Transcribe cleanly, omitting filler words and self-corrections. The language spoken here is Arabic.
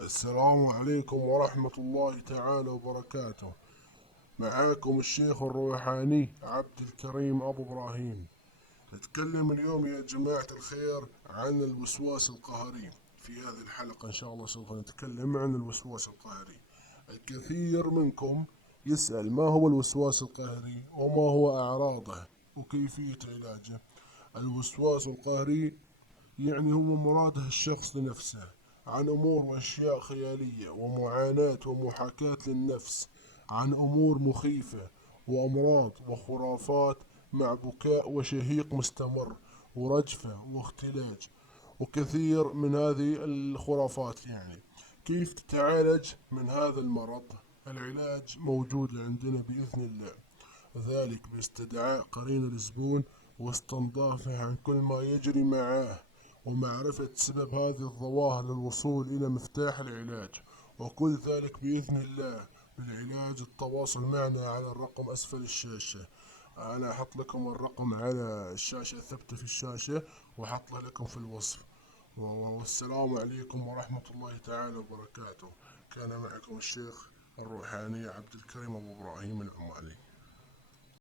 السلام عليكم ورحمة الله تعالى وبركاته. معاكم الشيخ الروحاني عبد الكريم أبو إبراهيم. نتكلم اليوم يا جماعة الخير عن الوسواس القهري. في هذه الحلقة إن شاء الله سوف نتكلم عن الوسواس القهري. الكثير منكم يسأل ما هو الوسواس القهري وما هو أعراضه وكيفية علاجه. الوسواس القهري يعني هو مراده الشخص لنفسه عن أمور وأشياء خيالية ومعاناة ومحاكاة للنفس عن أمور مخيفة وأمراض وخرافات، مع بكاء وشهيق مستمر ورجفة واختلاج وكثير من هذه الخرافات. يعني كيف تتعالج من هذا المرض؟ العلاج موجود عندنا بإذن الله، ذلك باستدعاء قرين الزبون واستنضافه عن كل ما يجري معاه، ومعرفة سبب هذه الظواهر للوصول إلى مفتاح العلاج، وكل ذلك بإذن الله. بالعلاج التواصل معنا على الرقم أسفل الشاشة. أنا أحط لكم الرقم على الشاشة، ثبته في الشاشة، وأحط لكم في الوصف. والسلام عليكم ورحمة الله تعالى وبركاته. كان معكم الشيخ الروحاني عبد الكريم أبو إبراهيم العمالي.